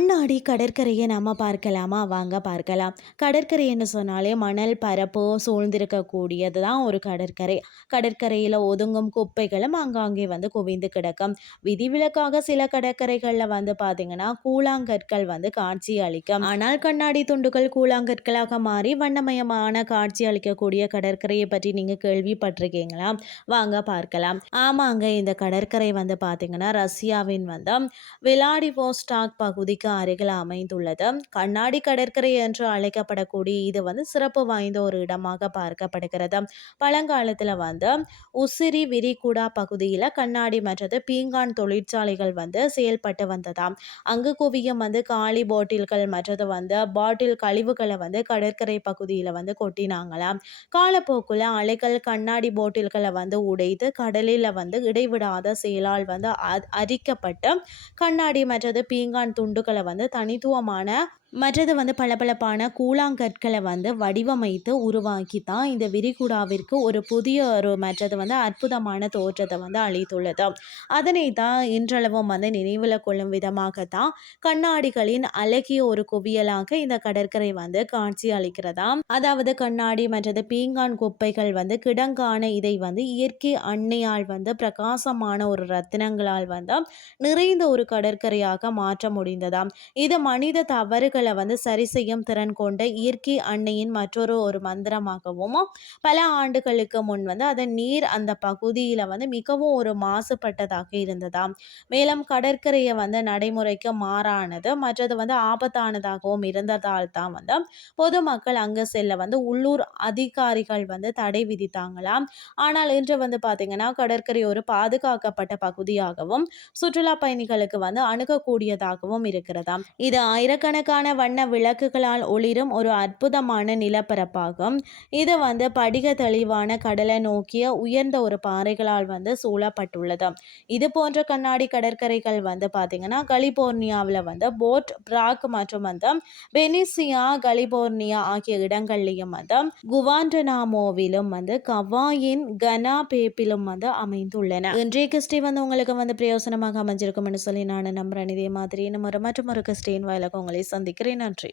கண் கடற்கரையை நம்ம பார்க்கலாமா? வாங்க பார்க்கலாம். கடற்கரைன்னு சொன்னாலே மணல் பரப்பு சூழ்ந்திருக்கக்கூடியது தான் ஒரு கடற்கரை. கடற்கரையில் ஒதுங்கும் குப்பைகளும் அங்காங்கே வந்து குவிந்து கிடக்கும். விதிவிலக்காக சில கடற்கரைகளில் வந்து பார்த்தீங்கன்னா கூழாங்கற்கள் வந்து காட்சி அளிக்கும். ஆனால் கண்ணாடி துண்டுகள் கூழாங்கற்களாக மாறி வண்ணமயமான காட்சி அளிக்கக்கூடிய கடற்கரையை பற்றி நீங்கள் கேள்விப்பட்டிருக்கீங்களா? வாங்க பார்க்கலாம். ஆமாங்க இந்த கடற்கரை வந்து பார்த்தீங்கன்னா ரஷ்யாவின் வந்து விளாடிவோஸ்டாக் பகுதிக்கு அருகில் அமைந்துள்ளது. கண்ணாடி கடற்கரை என்று அழைக்கப்படக்கூடிய இது வந்து சிறப்பு வாய்ந்த ஒரு இடமாக பார்க்கப்படுகிறது. பழங்காலத்தில் வந்து உசிரி விரிகுடா பகுதியில் கண்ணாடி மற்றது பீங்கான் தொழிற்சாலைகள் வந்து செயல்பட்டு வந்ததாம் அங்கு குவியும் வந்து காலி பாட்டில்கள் மற்றது வந்து பாட்டில் கழிவுகளை வந்து கடற்கரை பகுதியில் வந்து கொட்டினாங்களாம் காலப்போக்கில் அலைகள் கண்ணாடி பாட்டில்களை வந்து உடைத்து கடலில் வந்து இடைவிடாத செயலால் வந்து அரிக்கப்பட்டு கண்ணாடி மற்றது பீங்கான் துண்டுகளை வந்து தனித்துவமான மற்றது வந்து பளபளப்பான கூழாங்கற்களை வந்து வடிவமைத்து உருவாக்கி தான் இந்த விரிகுடாவிற்கு ஒரு புதிய ஒரு மற்றது வந்து அற்புதமான தோற்றத்தை வந்து அளித்துள்ளது. அதனை தான் இன்றளவும் வந்து நினைவில் கொள்ளும் விதமாக தான் கண்ணாடிகளின் அழகிய ஒரு குவியலாக இந்த கடற்கரை வந்து காட்சி அளிக்கிறதாம் அதாவது கண்ணாடி மற்றது பீங்கான் குப்பைகள் வந்து கிடங்கான இதை வந்து இயற்கை அன்னையால் வந்து பிரகாசமான ஒரு ரத்தினங்களால் வந்து நிறைந்த ஒரு கடற்கரையாக மாற்ற முடிந்ததாம். இது மனித தவறுகள் தவறுகளை வந்து சரி செய்யும் திறன் கொண்ட இயற்கை அன்னையின் மற்றொரு ஒரு மந்திரமாகவும் பல ஆண்டுகளுக்கு முன் வந்து அதன் நீர் அந்த பகுதியில் வந்து மிகவும் ஒரு மாசுபட்டதாக இருந்ததாம் மேலும் கடற்கரையை வந்து நடைமுறைக்கு மாறானது மற்றது வந்து ஆபத்தானதாகவும் இருந்ததால் தான் வந்து பொதுமக்கள் அங்கு செல்ல வந்து உள்ளூர் அதிகாரிகள் வந்து தடை விதித்தாங்களாம் ஆனால் இன்று வந்து பார்த்தீங்கன்னா கடற்கரை ஒரு பாதுகாக்கப்பட்ட பகுதியாகவும் சுற்றுலா பயணிகளுக்கு வந்து அணுகக்கூடியதாகவும் இருக்கிறதாம் இது ஆயிரக்கணக்கான வண்ண விளக்குகளால் ஒளிரும் ஒரு அற்புதமான நிலப்பரப்பாகும். இது வந்து படிக தெளிவான கடலை நோக்கிய உயர்ந்த ஒரு பாறைகளால் வந்து சூழப்பட்டுள்ளது. இது போன்ற கண்ணாடி கடற்கரைகள் வந்து பார்த்தீங்கன்னா கலிபோர்னியாவில் வந்து போட் பிராக் மற்றும் வந்து பெனிசியா கலிபோர்னியா ஆகிய இடங்கள்லையும் வந்து குவாண்டனாமோவிலும் வந்து கவாயின் கனா பேப்பிலும் வந்து அமைந்துள்ளன. இன்றைய கிறிஸ்டி வந்து உங்களுக்கு வந்து பிரயோசனமாக அமைஞ்சிருக்கும்னு சொல்லி நான் நம்புறேன். இதே மாதிரி நம்ம மற்றும் ஒரு கிறிஸ்டின் வாயிலாக உங்களை சந்திக்கிறேன். நன்றி